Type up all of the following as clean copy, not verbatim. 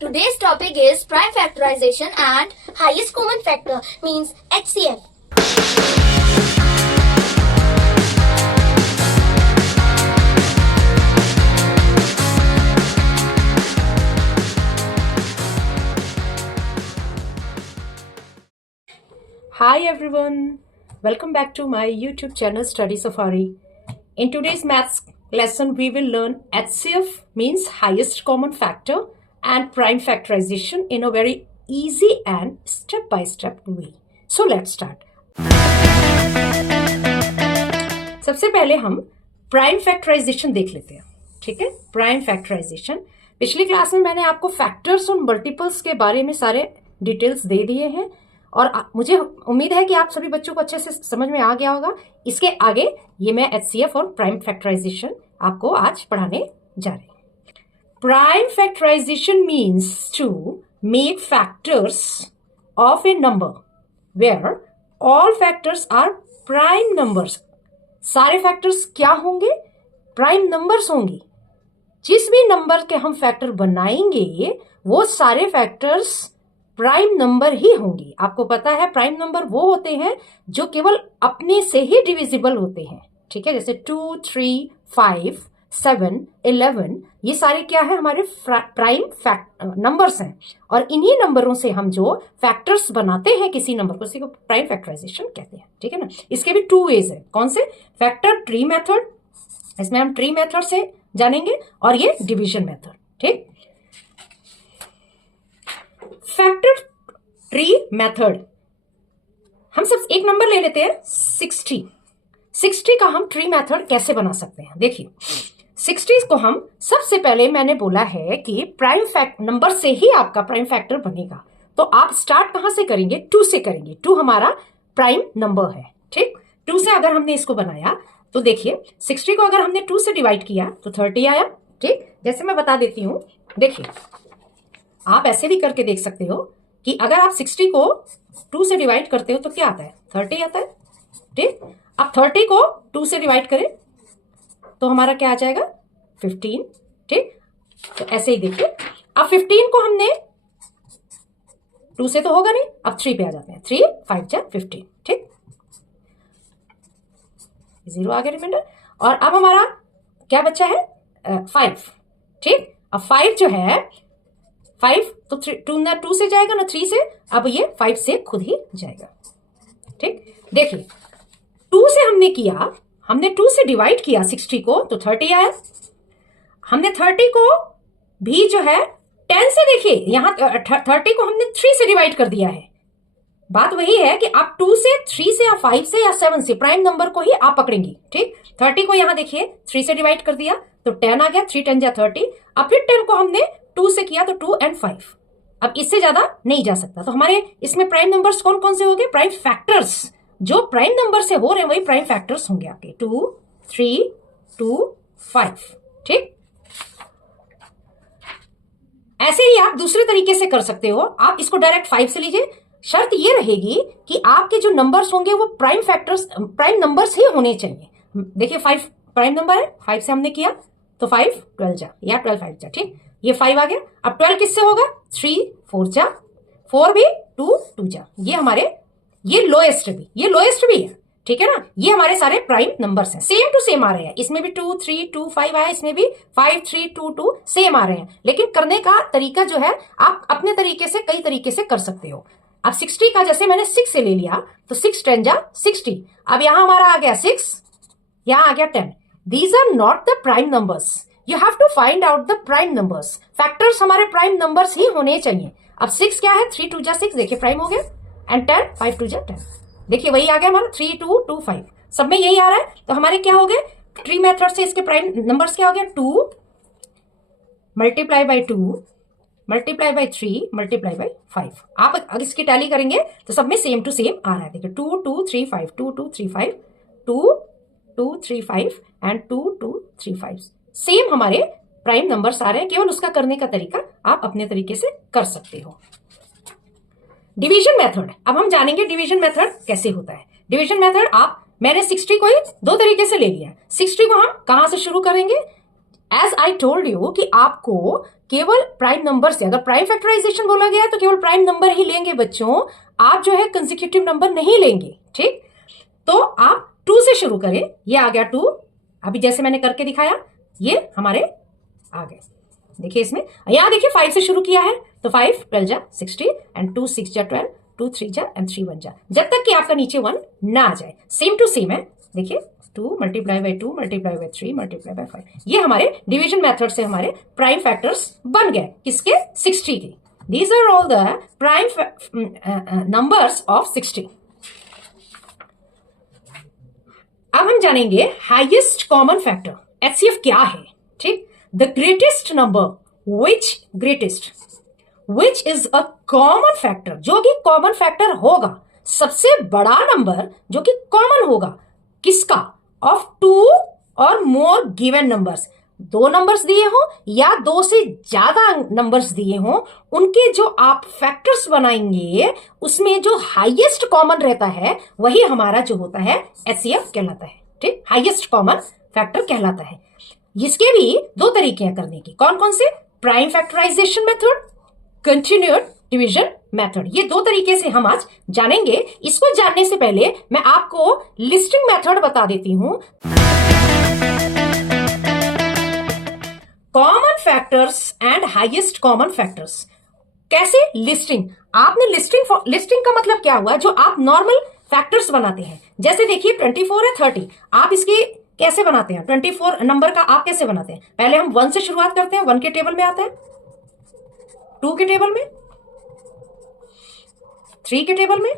Today's topic is prime factorization and highest common factor means HCF. Hi everyone, welcome back to my YouTube channel Study Safari. In today's maths lesson we will learn HCF means highest common factor and prime factorization in a very easy and step-by-step way. So let's start. सबसे पहले हम prime factorisation देख लेते हैं, ठीक है। Prime factorisation पिछली class में मैंने आपको फैक्टर्स और मल्टीपल्स के बारे में सारे डिटेल्स दे दिए हैं और मुझे उम्मीद है कि आप सभी बच्चों को अच्छे से समझ में आ गया होगा। इसके आगे ये मैं HCF और प्राइम फैक्टराइजेशन आपको आज पढ़ाने जा रही हूँ। Prime factorization means to make factors of a number where all factors are prime numbers. सारे फैक्टर्स क्या होंगे? प्राइम नंबर्स होंगे। जिस भी नंबर के हम फैक्टर बनाएंगे वो सारे फैक्टर्स प्राइम नंबर ही होंगे। आपको पता है प्राइम नंबर वो होते हैं जो केवल अपने से ही डिविजिबल होते हैं, ठीक है। जैसे 2, 3, 5, 7, 11 ये सारे क्या है? हमारे प्राइम नंबर्स हैं और इन्हीं नंबरों से हम जो फैक्टर्स बनाते हैं किसी नंबर को, उसी को प्राइम फैक्टराइजेशन कहते हैं, ठीक है ना। इसके भी 2 वेज है। कौन से? फैक्टर ट्री मेथड, इसमें हम ट्री मेथड से जानेंगे, और ये डिवीजन मेथड, ठीक। फैक्टर ट्री मेथड, हम सब एक नंबर ले लेते हैं 60 का हम ट्री मेथड कैसे बना सकते हैं? देखिए 60 को हम सबसे पहले मैंने बोला है कि प्राइम नंबर से ही आपका प्राइम फैक्टर बनेगा। तो आप स्टार्ट कहां से करेंगे? 2 से करेंगे। 2 हमारा प्राइम नंबर है, ठीक। 2 से अगर हमने इसको बनाया तो देखिए 60 को अगर हमने 2 से डिवाइड किया तो 30 आया, ठीक। जैसे मैं बता देती हूं, देखिए आप ऐसे भी करके देख सकते हो कि अगर आप 60 को 2 से डिवाइड करते हो तो क्या आता है? 30 आता है, ठीक। अब 30 को 2 से डिवाइड करें तो हमारा क्या आ जाएगा? 15, ठीक। तो ऐसे ही देखिए, अब 15 को हमने 2 से तो होगा नहीं, अब 3 पे आ जाते हैं। 3, 5 जा 15, ठीक। 0 आ गया रिमाइंडर। और अब हमारा क्या बचा है? 5, ठीक। अब 5 जो है 5 तो 2 से जाएगा ना, 3 से, अब ये 5 से खुद ही जाएगा, ठीक। देखिए 2 से हमने किया, हमने 2 से डिवाइड किया 60 को तो 30 आया। हमने 30 को भी जो है 10 से, देखिए यहां 30 को हमने 3 से डिवाइड कर दिया है। बात वही है कि आप 2 से, 3 से या 5 से या 7 से प्राइम नंबर को ही आप पकड़ेंगी, ठीक। 30 को यहां देखिए 3 से डिवाइड कर दिया तो 10 आ गया, 3 10 जा 30। अब फिर 10 को हमने 2 से किया तो 2 and 5, अब इससे ज्यादा नहीं जा सकता। तो हमारे इसमें प्राइम नंबर्स कौन कौन से हो गए? प्राइम फैक्टर्स जो प्राइम नंबर से हो रहे हैं वही प्राइम फैक्टर्स होंगे आपके। 2, 3, 2, 5, ठीक। ऐसे ही आप दूसरे तरीके से कर सकते हो। आप इसको डायरेक्ट 5 से लीजिए। शर्त ये रहेगी कि आपके जो नंबर्स होंगे वो प्राइम फैक्टर्स, प्राइम नंबर्स ही होने चाहिए। देखिए 5 प्राइम नंबर है, 5 से हमने किया तो 5 12 जा या 12 5 जा, ठीक। ये 5 आ गया। अब 12 किससे होगा? 3 4 जा, 4 भी 2 2 जा। ये हमारे ये लोएस्ट भी है, ठीक है ना। ये हमारे सारे प्राइम नंबर्स हैं, सेम टू सेम आ रहे हैं। इसमें भी 2 3 2 5 आया, इसमें भी 5 3 2 2 सेम आ रहे हैं। लेकिन करने का तरीका जो है आप अपने तरीके से, कई तरीके से कर सकते हो। अब 60 का जैसे मैंने 6 से ले लिया तो 6 10 जा 60। अब यहां हमारा आ गया 6, यहां आ गया 10। These are not the prime numbers, you have to find out the prime numbers. Factors हमारे प्राइम नंबर्स ही होने चाहिए। अब 6 क्या है? 3 2 जा 6, देखिए प्राइम हो गया। एंड 10 5 2 जा 10, देखिए वही आ गया हमारा 3 2 2 5, सब में यही आ रहा है। तो हमारे क्या हो गए? ट्री मेथड से इसके प्राइम नंबर्स क्या हो गया? 2 multiply by 2 multiply by 3 multiply by 5। आप अगर इसकी टैली करेंगे तो सब में सेम टू सेम आ रहा है। देखिए 2 2 3 5 2 2 3 5 2 2 3 5 एंड 2 2 3 5 सेम हमारे प्राइम नंबर्स आ रहे हैं। केवल उसका करने का तरीका आप अपने तरीके से कर सकते हो। डिवीजन मेथड, अब हम जानेंगे डिवीजन मेथड कैसे होता है। डिवीजन मेथड मैंने 60 को ही 2 तरीके से ले लिया। 60 को हम कहां से शुरू करेंगे? एज आई टोल्ड यू कि आपको केवल प्राइम नंबर से, अगर प्राइम फैक्टराइजेशन बोला गया है तो केवल प्राइम नंबर ही लेंगे बच्चों, आप जो है कंसेक्यूटिव नंबर नहीं लेंगे। ठीक, तो आप 2 से शुरू करें। ये आ गया 2, अभी जैसे मैंने करके दिखाया ये हमारे आ गए। देखिए इसमें यहां देखिए 5 से शुरू किया है तो 5 12 जा 60 एंड 2 6 जा 12, 2 3 जा एंड 3 1 जा, जब तक कि आपका नीचे 1 ना आ जाए। सेम टू सेम है। देखिए 2 multiply by 2 multiply by 3 multiply by 5, ये हमारे डिवीजन मेथड से हमारे प्राइम फैक्टर्स बन गए। किसके? 60 के। These are all the prime numbers of 60। अब हम जानेंगे हाईएस्ट कॉमन फैक्टर, एचसीएफ क्या है। ठीक, the greatest number which is a common factor, जो कि कॉमन फैक्टर होगा, सबसे बड़ा नंबर जो कि कॉमन होगा, किसका? ऑफ 2 और मोर गिवन नंबर्स, 2 नंबर्स दिए हो या 2 से ज्यादा नंबर्स दिए हो, उनके जो आप फैक्टर्स बनाएंगे उसमें जो हाईएस्ट कॉमन रहता है वही हमारा जो होता है एचसीएफ कहलाता है। ठीक, हाईएस्ट कॉमन फैक्टर कहलाता है। इसके भी 2 तरीके हैं करने की। कौन कौन से? Prime factorization method, continued division method. ये 2 तरीके से हम आज जानेंगे। इसको जानने से पहले मैं आपको लिस्टिंग मेथड बता देती हूं। Common factors and highest common factors. कैसे? लिस्टिंग। आपने लिस्टिंग का मतलब क्या हुआ? जो आप नॉर्मल फैक्टर्स बनाते हैं, जैसे देखिए 24 है 30, आप इसकी कैसे बनाते हैं? 24 नंबर का आप कैसे बनाते हैं? पहले हम 1 से शुरुआत करते हैं, 1 के टेबल में आता है, 2 के टेबल में, 3 के टेबल में,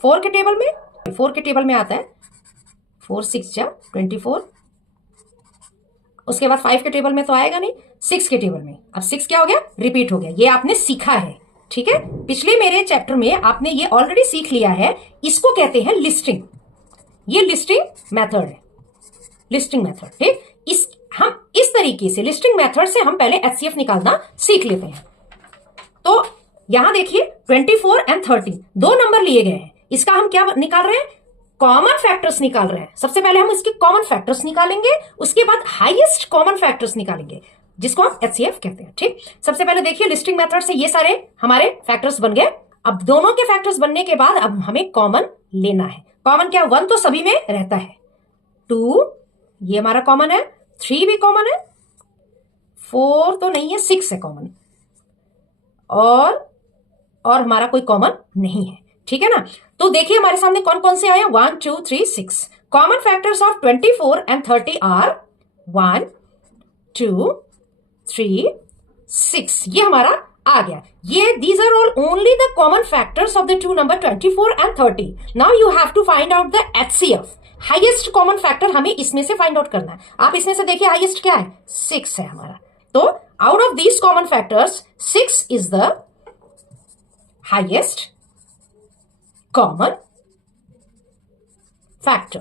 4 के टेबल में, 4 के टेबल में आता है 4 6 जा 24, उसके बाद 5 के टेबल में तो आएगा नहीं, 6 के टेबल में। अब 6 क्या हो गया? रिपीट हो गया। ये आपने सीखा है। ठीक है, पिछले मेरे चैप्टर में आपने ये ऑलरेडी सीख लिया है। इसको कहते हैं लिस्टिंग। ये लिस्टिंग मेथड है, लिस्टिंग मेथड। ठीक, हम इस तरीके से लिस्टिंग मेथड से हम पहले एचसीएफ निकालना सीख लेते हैं। तो यहां देखिए 24 एंड 30 2 नंबर लिए गए हैं। इसका हम क्या निकाल रहे हैं? कॉमन फैक्टर्स निकाल रहे हैं। सबसे पहले हम इसके कॉमन फैक्टर्स निकालेंगे, उसके बाद हाईएस्ट कॉमन फैक्टर्स निकालेंगे, जिसको हम एचसीएफ कहते हैं। ठीक, सबसे पहले देखिए लिस्टिंग मेथड से ये सारे हमारे फैक्टर्स बन गए। अब दोनों के फैक्टर्स बनने के बाद अब हमें कॉमन लेना है। कॉमन क्या? 1 तो सभी में रहता है, 2 ये हमारा कॉमन है, 3 भी कॉमन है, 4 तो नहीं है, 6 है कॉमन, और हमारा कोई कॉमन नहीं है। ठीक है ना? तो देखिए हमारे सामने कौन कौन से आए? 1 2 3 6। Common factors of 24 and 30 are 1 2 3 6। ये हमारा आ गया। ये these are all only the common factors of the 2 number 24 and 30। Now you have to find out the HCF, highest common factor हमें इसमें से फाइंड आउट करना है। आप इसमें से देखिए हाईएस्ट क्या है? 6 है हमारा। तो out of these common factors 6 is the highest common factor.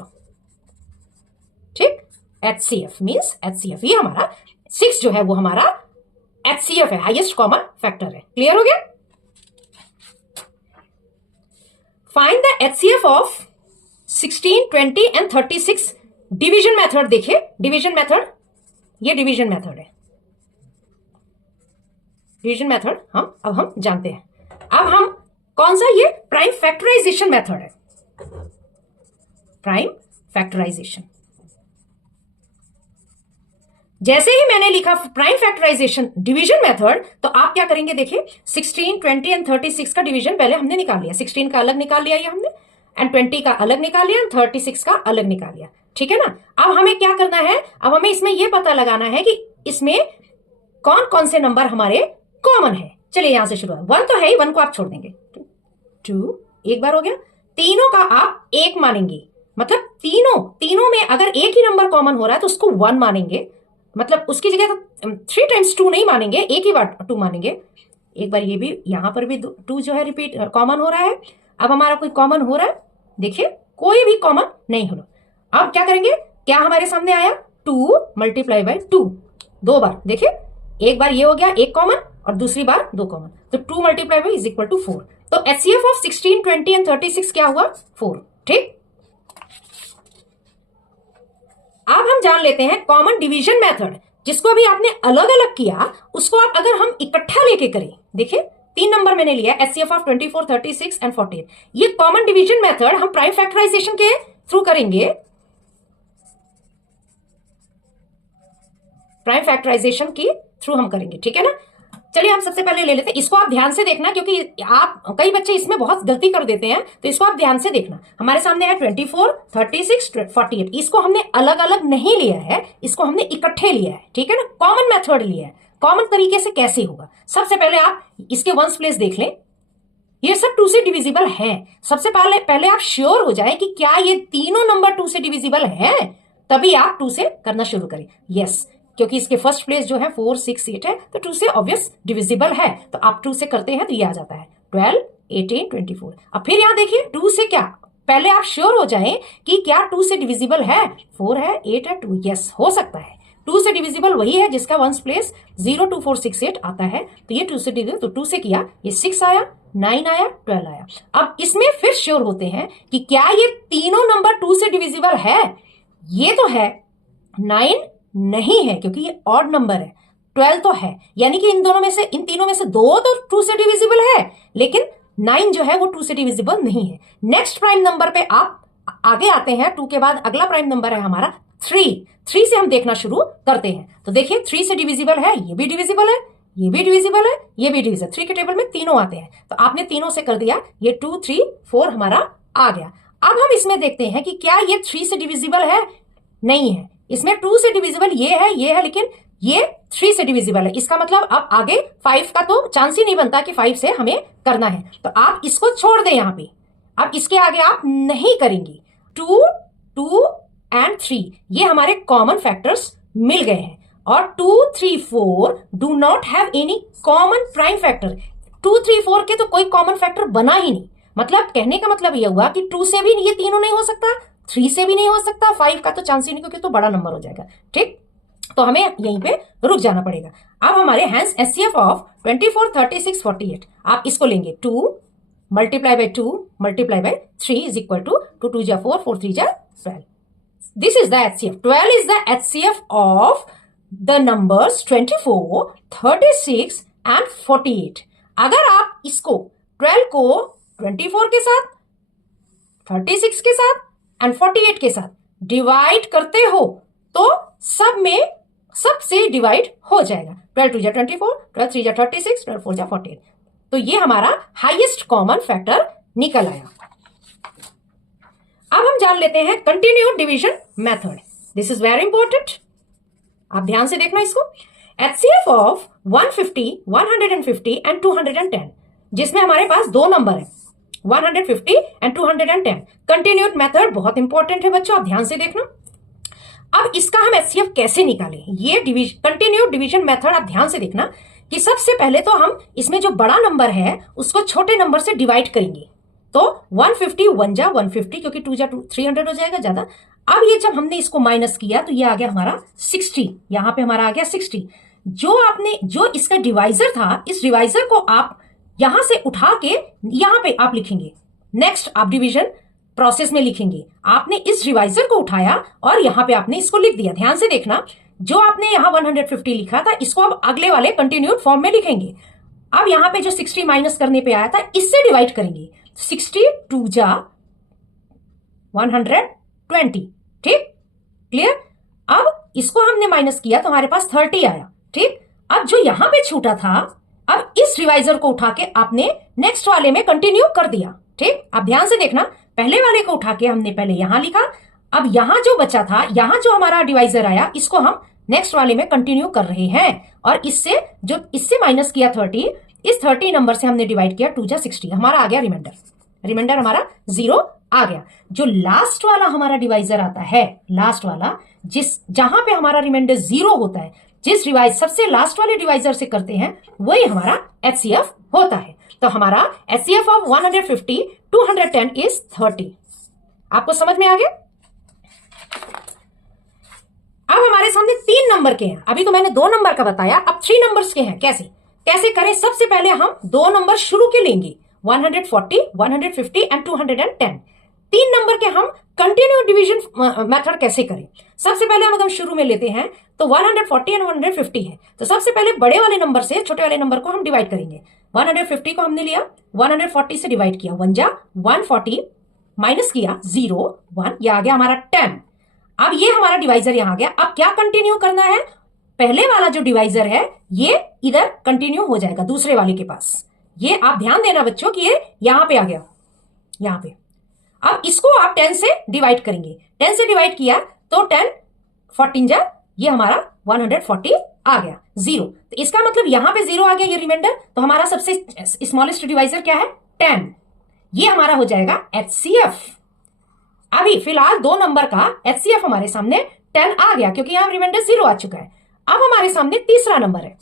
ठीक, एचसीएफ मींस एचसीएफ, ये हमारा 6 जो है वो हमारा एचसीएफ है, हाईएस्ट कॉमन फैक्टर है। क्लियर हो गया? Find the HCF of 16 20 and 36 division method. देखिए डिवीजन मेथड, ये डिवीजन मेथड है। डिवीजन मेथड हम जानते हैं। अब हम कौन सा? ये प्राइम फैक्टराइजेशन मेथड है, प्राइम फैक्टराइजेशन। जैसे ही मैंने लिखा प्राइम फैक्टराइजेशन डिवीजन मेथड, तो आप क्या करेंगे? देखिए 16 20 एंड 36 का डिवीजन पहले हमने निकाल लिया। 16 का अलग निकाल लिया ये हमने, एंड 20 का अलग निकाल लिया, एंड 36 का अलग निकाल लिया। ठीक है ना? अब हमें क्या करना है? अब हमें इसमें यह पता लगाना है कि इसमें कौन कौन से नंबर हमारे कॉमन है। चलिए यहां से शुरू है। 1 तो है ही, 1 को आप छोड़ देंगे। 2 एक बार हो गया। तीनों का आप 1 मानेंगे, मतलब तीनों में अगर एक ही नंबर कॉमन हो रहा है तो उसको 1 मानेंगे। मतलब उसकी जगह 3 टाइम्स 2 नहीं मानेंगे, एक ही बार 2 मानेंगे। एक बार ये भी, यहां पर भी 2 जो है रिपीट कॉमन हो रहा है। अब हमारा कोई कॉमन हो रहा है? देखिए कोई भी कॉमन नहीं हो रहा। अब क्या करेंगे? क्या हमारे सामने आया? 2 मल्टीप्लाई बाई 2 2 बार। देखिए एक बार ये हो गया 1 कॉमन, और दूसरी बार 2 कॉमन, तो 2 multiply by is equal to 4। तो एचसीएफ ऑफ 16 20 एंड 36 क्या हुआ? 4। ठीक, अब हम जान लेते हैं कॉमन डिवीजन मेथड, जिसको अभी आपने अलग अलग किया उसको आप अगर हम इकट्ठा लेके करें, देखिए 3 नंबर मैंने लिया HCF ऑफ 24, 36 एंड 48। ये कॉमन डिवीजन मेथड हम प्राइम फैक्टराइजेशन के थ्रू करेंगे, प्राइम फैक्टराइजेशन की थ्रू हम करेंगे, ठीक है ना। चलिए हम सबसे पहले ले लेते हैं, इसको आप ध्यान से देखना क्योंकि आप कई बच्चे इसमें बहुत गलती कर देते हैं, तो इसको आप ध्यान से देखना। हमारे सामने है 24, 36, 48, इसको हमने अलग अलग नहीं लिया है, इसको हमने इकट्ठे लिया है, ठीक है ना। कॉमन मेथड लिया है, कॉमन तरीके से कैसे होगा। सबसे पहले आप इसके वंस प्लेस देख लें, ये सब 2 से डिविजिबल हैं। सबसे पहले आप श्योर हो जाए कि क्या ये तीनों नंबर 2 से डिविजिबल हैं, तभी आप 2 से करना शुरू करें। यस, क्योंकि इसके फर्स्ट प्लेस जो है 4, 6, 8 है, तो 2 से ऑब्वियस डिविजिबल है, तो आप 2 से करते हैं तो ये आ जाता है 12, 18, 24। अब फिर यहाँ देखिए 2 से क्या, पहले आप श्योर हो जाएं कि क्या 2 से डिविजिबल है, 4 है, 8 है, 2, यस हो सकता है। 2 से डिविजिबल वही है जिसका वंस प्लेस 0, 2, 4, 6, 8 आता है, तो ये 2 से डिविजिबल, तो 2 से किया, ये 6 आया, 9 आया, 12 आया। अब इसमें फिर श्योर होते हैं कि क्या ये तीनों नंबर 2 से डिविजिबल है। ये तो है, 9 नहीं है क्योंकि ये ऑड नंबर है, 12 तो है, यानी कि इन तीनों में से 2 तो 2 से डिविजिबल है, लेकिन 9 जो है वो 2 से डिविजिबल नहीं है। नेक्स्ट प्राइम नंबर पे आप आगे आते हैं, 2 के बाद अगला प्राइम नंबर है हमारा 3 से हम देखना शुरू करते हैं। तो देखिए 3 से डिविजिबल है, ये भी डिविजिबल है, ये भी डिविजिबल है, ये भी डिविजिबल, 3 के टेबल में तीनों आते हैं, तो आपने तीनों से कर दिया, ये 2, 3, 4 हमारा आ गया। अब हम इसमें देखते हैं कि क्या ये 3 से डिविजिबल है, नहीं है। इसमें 2 से डिविजिबल ये है, लेकिन ये 3 से डिविजिबल है। इसका मतलब अब आगे 5 का तो चांस ही नहीं बनता कि 5 से हमें करना है, तो आप इसको छोड़ दें यहाँ पे। अब इसके आगे आप नहीं करेंगे। 2, 2 एंड 3 ये हमारे कॉमन फैक्टर्स मिल गए हैं, और 2, 3, 4 do not have any common prime factor. 2, 3, 4 के तो कोई कॉमन फैक्टर बना ही नहीं। मतलब कहने का मतलब यह हुआ कि 2 से भी ये तीनों नहीं हो सकता, 3 से भी नहीं हो सकता, 5 का तो चांस ही नहीं, क्योंकि तो बड़ा नंबर हो जाएगा, ठीक। तो हमें यहीं पे रुक जाना पड़ेगा। अब हमारे हैंस HCF ऑफ 24, 36, 48, आप इसको लेंगे 2 multiply by 2 multiply by 3 is equal to 2, 2 जा 4, 4, 3 जा 12। This is the HCF। 12 is the HCF of the numbers 24, 36 and 48। अगर आप इसको 12 को 24 के साथ, 36 के साथ एंड 48 के साथ डिवाइड करते हो तो सब से डिवाइड हो जाएगा। 12 2 जा 24, 12 3 जा 36, 12 4 जा 48। तो ये हमारा हाईएस्ट कॉमन फैक्टर निकल आया। अब हम जान लेते हैं continued division method. This is very important, आप ध्यान से देखना इसको। HCF ऑफ 150, 150 एंड 210, जिसमें हमारे पास 2 नंबर है 150 एंड 210। कंटिन्यूड मेथड बहुत इंपॉर्टेंट है बच्चों, आप ध्यान से देखना। अब इसका हम HCF कैसे निकालें, ये कंटिन्यूड डिवीजन मेथड आप ध्यान से देखना कि सबसे पहले तो हम इसमें जो बड़ा नंबर है उसको छोटे नंबर से डिवाइड करेंगे। तो 150 1 जा 150, क्योंकि 2 जा 2 300 हो जाएगा ज्यादा। अब ये जब हमने इसको माइनस किया तो ये आ गया हमारा 60, यहां पे हमारा आ गया 60। जो इसका डिवाइजर था, इस डिवाइजर को आप यहां से उठा के यहां पे आप लिखेंगे, नेक्स्ट आप डिवीजन प्रोसेस में लिखेंगे। आपने इस डिवाइजर को उठाया और यहां पे आपने इसको लिख दिया। ध्यान से देखना, जो आपने यहां 150 लिखा था इसको अब अगले वाले कंटिन्यूड फॉर्म में लिखेंगे। अब यहां पे जो 60 माइनस करने पे आया था इससे डिवाइड करेंगे। 60 2 जा 120, ठीक, क्लियर। अब इसको हमने माइनस किया तो हमारे पास 30 आया, ठीक। अब जो यहां पे छूटा था, अब इस रिवाइजर को उठा के आपने नेक्स्ट वाले में कंटिन्यू कर दिया, ठीक। अब ध्यान से देखना, पहले वाले को उठा के हमने पहले यहां लिखा, अब यहां जो बचा था, यहां जो हमारा डिवाइजर आया, इसको हम नेक्स्ट वाले में कंटिन्यू कर रहे हैं। और इससे माइनस किया 30, इस 30 नंबर से हमने डिवाइड किया 2 जा 60, हमारा आ गया रिमाइंडर हमारा 0 आ गया। जो लास्ट वाला हमारा डिवाइजर आता है, लास्ट वाला जहां पे हमारा रिमाइंडर 0 होता है, जिस सबसे लास्ट वाले डिवाइजर से करते हैं, वही हमारा HCF होता है। तो हमारा HCF ऑफ 150 210 इज 30। आपको समझ में आ गया। अब हमारे सामने 3 नंबर के हैं, अभी तो मैंने 2 नंबर का बताया, अब 3 नंबर्स के हैं। कैसे करें, सबसे पहले हम 2 नंबर शुरू के लेंगे, 140, 150 एंड 210। 3 नंबर के हम कंटिन्यू डिवीजन मेथड कैसे करें। सबसे पहले हम अगर शुरू में लेते हैं तो 140 एंड 150 है, तो सबसे पहले बड़े वाले नंबर से छोटे वाले नंबर को हम डिवाइड करेंगे। 150 को हमने लिया, 140 से डिवाइड किया, 1 जा 140, माइनस किया 0 1, ये आ गया हमारा 10। अब ये हमारा डिवाइजर यहां आ गया। अब क्या कंटिन्यू करना है, पहले वाला जो डिवाइजर है ये इधर कंटिन्यू हो जाएगा दूसरे वाले के पास। ये आप ध्यान देना बच्चों कि ये यहां पे आ गया, यहां पे। अब इसको आप 10 से डिवाइड करेंगे, 10 से डिवाइड किया तो 10 14 जा, ये हमारा 140 आ गया 0। तो इसका मतलब यहां पे 0 आ गया, ये रिमाइंडर। तो हमारा सबसे स्मॉलेस्ट डिवाइजर क्या है, 10। ये हमारा हो जाएगा HCF। अभी फिलहाल दो नंबर का HCF हमारे सामने 10 आ गया क्योंकि यहां रिमाइंडर 0 आ चुका है। अब हमारे सामने तीसरा नंबर है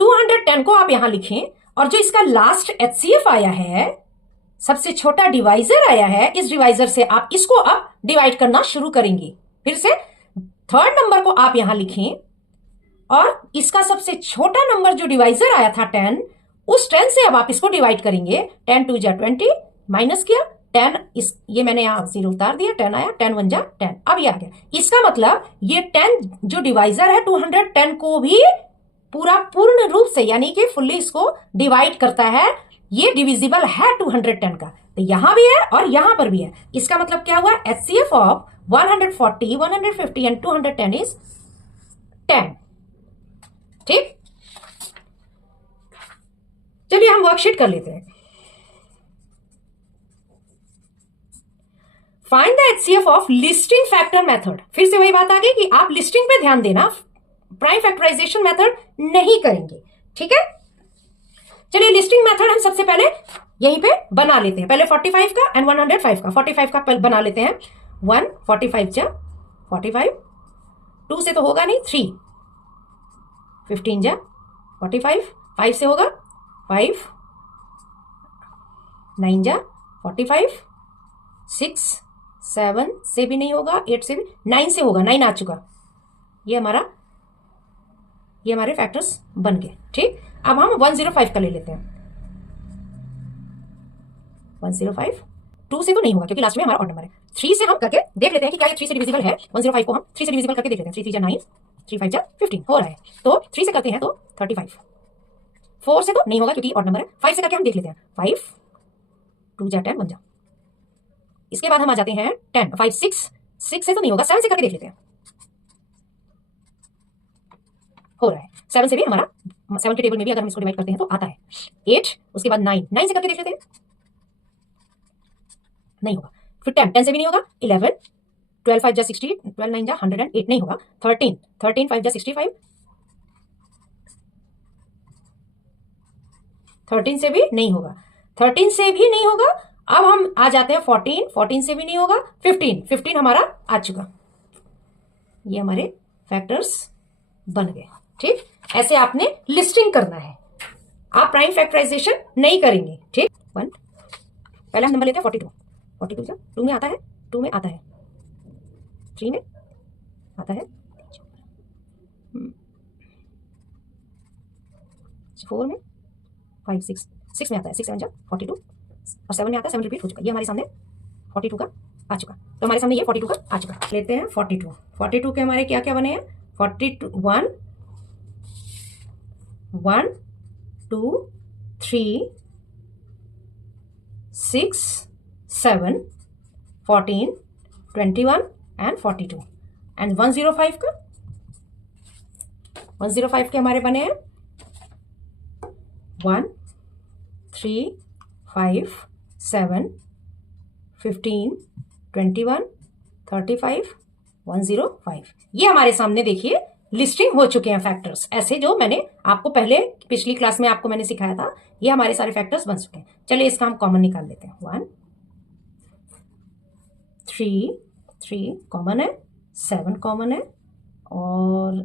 210 को आप यहां लिखें, और जो इसका लास्ट HCF आया है, सबसे छोटा डिवाइजर आया है, इस डिवाइजर से आप इसको अब डिवाइड करना शुरू करेंगे। फिर से थर्ड नंबर को आप यहां लिखें, और इसका सबसे छोटा नंबर जो डिवाइजर आया था 10, उस 10 से अब आप इसको डिवाइड करेंगे। 10 2 जा 20, माइनस किया 10, ये मैंने यहां 0 उतार दिया, 10 आया, 10 1 जा 10, अब ये आ गया। इसका मतलब ये 10 जो डिवाइजर है 210 को भी पूर्ण रूप से यानी कि फुल्ली इसको डिवाइड करता है। ये डिविजिबल है 210 का, तो यहां भी है और यहां पर भी है। इसका मतलब क्या हुआ, HCF ऑफ 140 150 एंड 210 इज 10। ठीक, चलिए हम वर्कशीट कर लेते हैं। Find the HCF of listing factor method. फिर से वही बात आ गई कि आप लिस्टिंग पे ध्यान देना, प्राइम फैक्टराइजेशन मेथड नहीं करेंगे। ठीक है, चलिए लिस्टिंग मेथड हम सबसे पहले यहीं पे बना लेते हैं। पहले 45 का एंड 105 का, 45 का बना लेते हैं। 1 45 जा 45, 2 से तो होगा नहीं, 3 15 जा 45, 5 से होगा 5, 9 जा 45, 6 7 से भी नहीं होगा, 8 से भी, 9 से होगा, 9 आ चुका। ये हमारे फैक्टर्स बन गए। ठीक, अब हम 105 का ले लेते हैं। 105, 2 से तो नहीं होगा क्योंकि लास्ट में हमारा ऑड नंबर है। 3 से हम करके देख लेते हैं कि क्या ये 3 से डिविजिबल है। 105 को हम 3 से डिविजिबल करके देख लेते हैं। 3 3 जा 9, 3 5 जा 15 हो रहा है, तो 3 से करते हैं तो 35। 4 से तो नहीं होगा क्योंकि ऑड नंबर है। 5 से करके हम देख लेते हैं। 5 2 जा 10, 1 जा। इसके बाद हम आ जाते हैं 10 5 6 से तो नहीं होगा, 7 से करके देख लेते हैं। हो रहा है, 7 से भी हमारा 7 के टेबल में भी अगर हम इसको डिवाइड करते हैं तो आता है 8। उसके बाद 9 से करके देख लेते हैं, नहीं होगा। फिर 10 से भी नहीं होगा। 11 12 5 जा 60, 12 9 जा 108, नहीं होगा। 13 5 जा 65, 13 से भी नहीं होगा। 13 से भी नहीं होगा। अब हम आ जाते हैं 14 से भी नहीं होगा। 15 हमारा आ चुका। ये हमारे फैक्टर्स बन गए। ठीक, ऐसे आपने लिस्टिंग करना है, आप प्राइम फैक्टराइजेशन नहीं करेंगे। ठीक, 1 पहला हम नंबर लेते हैं 42 जा 2 में आता है, 2 में आता है, 3 में आता है, 4 में, 5 6 में आता है, 6 7 जा 42, और 7 में आता है, 7 रिपीट हो चुका। ये हमारे सामने 42 का आ चुका, तो हमारे सामने ये 42 का आ चुका। लेते हैं 42 के हमारे क्या क्या बने हैं। 42 1 2 3 6 7 14 21 एंड 42 एंड 105 का 105 के हमारे बने हैं 1 3 5 7 15 21 35 105। ये हमारे सामने देखिए लिस्टिंग हो चुके हैं फैक्टर्स, ऐसे जो मैंने आपको पहले पिछली क्लास में आपको मैंने सिखाया था। ये हमारे सारे फैक्टर्स बन चुके हैं। चलिए इसका हम कॉमन निकाल लेते हैं। 1 3 कॉमन है, 7 कॉमन है और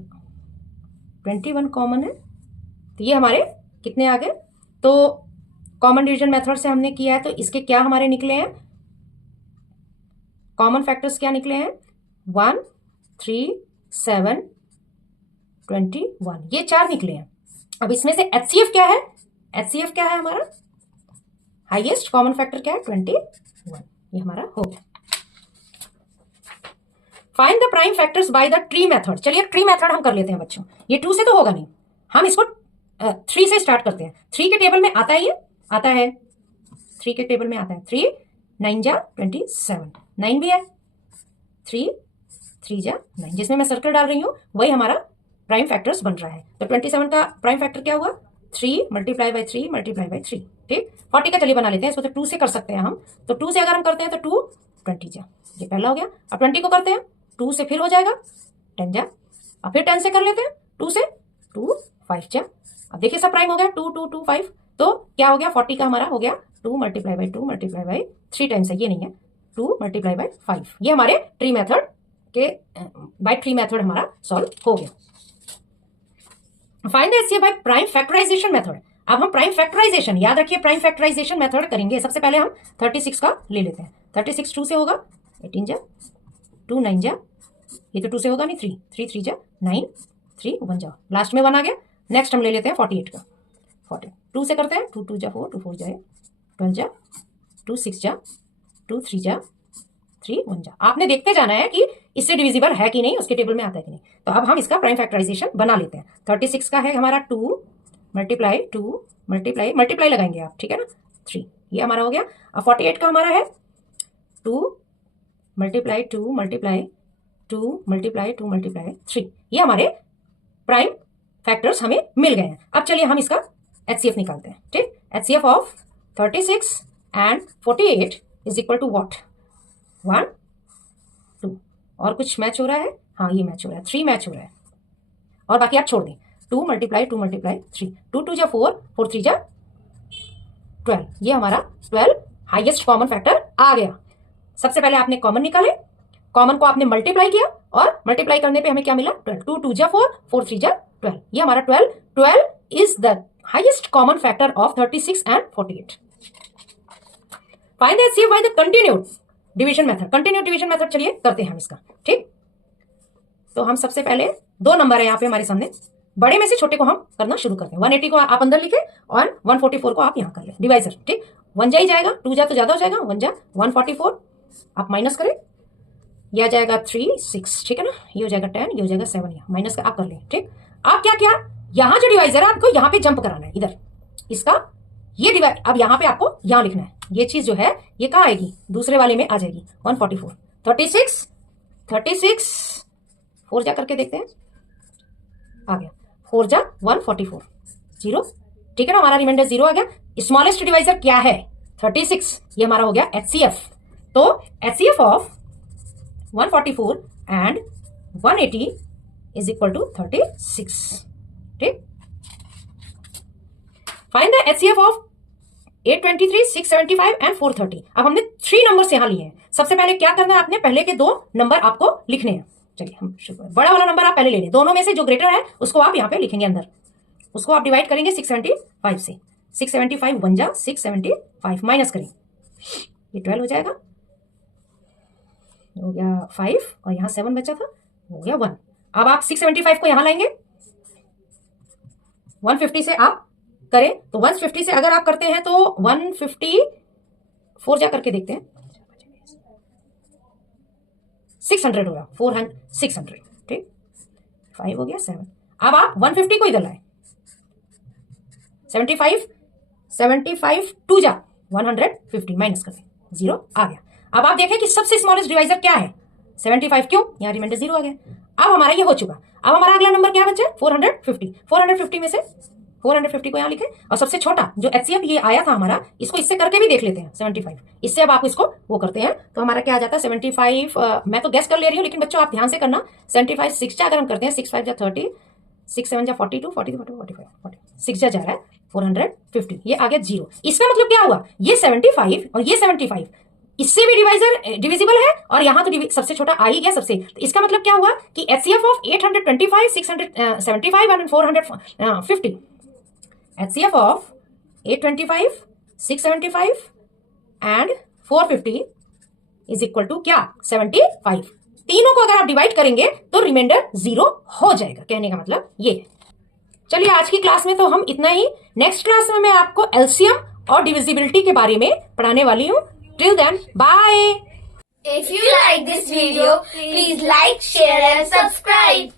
21 कॉमन है। तो ये हमारे कितने आ गए। तो कॉमन डिवीजन मेथड से हमने किया है, तो इसके क्या हमारे निकले हैं, कॉमन फैक्टर्स क्या निकले हैं। 1 3 7 21, ये 4 निकले हैं। अब इसमें से HCF क्या है, HCF क्या है हमारा, हाईएस्ट कॉमन फैक्टर क्या है 21। ये हमारा हो गया। Find the prime factors by the tree method. चलिए ट्री मेथड हम कर लेते हैं बच्चों, ये 2 से तो होगा नहीं, हम इसको 3 से स्टार्ट करते हैं। 3 के टेबल में आता है, ये आता है 3 के टेबल में आता है 3 9 जा 27, 9 भी है, 3 3 जा 9, जिसमें मैं सर्कल डाल रही हूँ वही हमारा प्राइम फैक्टर्स बन रहा है। तो 27 का प्राइम फैक्टर क्या हुआ, 3 मल्टीप्लाई बाई 3 मल्टीप्लाई बाई 3, ठीक। 40 का चलिए बना लेते हैं इसको, तो 2 से कर सकते हैं हम, तो 2 से अगर हम करते हैं तो 2 20 जा, ये पहला हो गया। अब 20 को करते हैं 2 से, फिर हो जाएगा 10 जा, अब फिर 10 से कर लेते हैं 2 से, 2 5 जा। अब देखिए सब प्राइम हो गया, 2 2 2 5, तो क्या हो गया 40 का हमारा हो गया 2 multiply by 2 multiply by 3 times है, ये नहीं है 2 मल्टीप्लाई बाई 5। ये हमारे ट्री मेथड के बाय ट्री मेथड हमारा सॉल्व हो गया। Find the HCF by prime factorization method. अब हम प्राइम फैक्टराइजेशन, याद रखिए प्राइम फैक्टराइजेशन मेथड करेंगे। सबसे पहले हम 36 का ले लेते हैं, 36 2 से होगा 18 जा, 2 9 जा, ये तो 2 से होगा नहीं, 3 3 3 जा 9, 3 1 जा, लास्ट में 1 आ गया। नेक्स्ट हम ले लेते हैं 48 का, 40 2 से करते हैं, 2 2 जा 4, 2 4 जा 12 जा, 2 6 जा, 2 3 जा 3 1 जा। आपने देखते जाना है कि इससे डिविजिबल है कि नहीं, उसके टेबल में आता है कि नहीं। तो अब हम इसका प्राइम फैक्टराइजेशन बना लेते हैं। 36 का है हमारा 2 मल्टीप्लाई 2 मल्टीप्लाई मल्टीप्लाई लगाएंगे आप, ठीक है ना, 3, ये हमारा हो गया। अब 48 का हमारा है 2 मल्टीप्लाई 2 मल्टीप्लाई 2 मल्टीप्लाई 2 मल्टीप्लाई 3, ये हमारे प्राइम फैक्टर्स हमें मिल गए हैं। अब चलिए हम इसका एचसीएफ निकालते हैं, ठीक। HCF of 36 and 48 is equal to what, 1 2, और कुछ मैच हो रहा है, हाँ ये मैच हो रहा है, 3 मैच हो रहा है, और बाकी आप छोड़ दें। 2 मल्टीप्लाई 2 मल्टीप्लाई 3, 2 2 जा 4, 4 3 जा 12, ये हमारा 12 हाईएस्ट कॉमन फैक्टर आ गया। सबसे पहले आपने कॉमन निकाले, कॉमन को आपने मल्टीप्लाई किया, और मल्टीप्लाई करने पे हमें क्या मिला 12, 2 2 जा 4, 4 3 जा 12, ये हमारा 12 is the highest common factor of 36 and 48। Find the HCF by the continued division method. Continued division method चलिए करते हैं हम इसका, ठीक। तो हम सबसे पहले 2 नंबर है यहाँ पे हमारे सामने, बड़े में से छोटे को हम करना शुरू करते हैं। 180 को आप अंदर लिखे और 144 को आप यहाँ कर ले डिवाइजर, ठीक। 1 जा ही जाएगा, 2 जा तो ज्यादा हो जाएगा, 1 जा 144, आप माइनस करें, यह आ जाएगा 3 6, ठीक है ना, ये हो जाएगा 10, ये हो जाएगा 7, यहाँ माइनस का आप कर लें, ठीक। आप क्या किया, यहाँ जो डिवाइजर है आपको यहाँ पे जंप कराना है, इधर इसका ये डिवाइड, अब यहाँ पे आपको यहाँ लिखना है, ये चीज जो है ये कहाँ आएगी, दूसरे वाले में आ जाएगी 144, 36 4 जा करके देखते हैं, आ गया 4 जा 144, 0, ठीक है ना, हमारा रिमाइंडर 0 आ गया। स्मॉलेस्ट डिवाइजर क्या है 36, ये हमारा हो गया एचसीएफ। तो HCF of 144 and 180 is equal to 36, ठीक। Find the HCF of 823, 675 and 430। अब हमने 3 नंबर यहां लिए हैं। सबसे पहले क्या करना है, आपने पहले के 2 नंबर आपको लिखने हैं। चलिए हम बड़ा वाला नंबर आप पहले ले लें, दोनों में से जो ग्रेटर है उसको आप यहाँ पे लिखेंगे अंदर, उसको आप डिवाइड करेंगे 675 से, 675 1 जा 675 माइनस करें, ये 12 हो जाएगा, हो गया 5, और यहाँ 7 बचा था, हो गया 1। अब आप 675 को यहाँ लाएंगे, 150 से आप करें तो 150 से अगर आप करते हैं तो 154 जा करके देखते हैं, 600 हो रहा, 400 600, ठीक, 5 हो गया 7। अब आप 150 को इधर लाए, 75 2 जा 150 माइनस कर दें, 0 आ गया। अब आप देखें कि सबसे स्मॉलेस्ट डिवाइजर क्या है 75, क्यों, यहाँ रिमाइंडर 0 आ गया। अब हमारा ये हो चुका, अब हमारा अगला नंबर क्या बचा 450, 450 में से 450 को यहाँ लिखे, और सबसे छोटा जो एचसीएफ ये आया था हमारा, इसको इससे करके भी देख लेते हैं 75, इससे अब आप इसको वो करते हैं तो हमारा क्या आ जाता है 75, मैं तो गैस कर ले रही हूँ लेकिन बच्चों आप ध्यान से करना, 75 6 जा अगर हम करते हैं, 6 5 जा 30, 6 7 जा 42, 42 45 40, 6 जा रहा है 450, ये आ गया 0। इसका मतलब क्या हुआ, ये 75 और ये 75 इससे भी डिविजिबल है, और यहाँ तो सबसे छोटा आ ही गया सबसे, तो इसका मतलब क्या हुआ कि HCF of 825, 675 and 450, HCF of 825, 675 and 450 is equal to क्या 75। तीनों को अगर आप डिवाइड करेंगे तो रिमाइंडर 0 हो जाएगा, कहने का मतलब ये है। चलिए आज की क्लास में तो हम इतना ही, नेक्स्ट क्लास में मैं आपको एलसीएम और डिविजिबिलिटी के बारे में पढ़ाने वाली हूँ। Till then bye. If you like this video, please like, share and subscribe.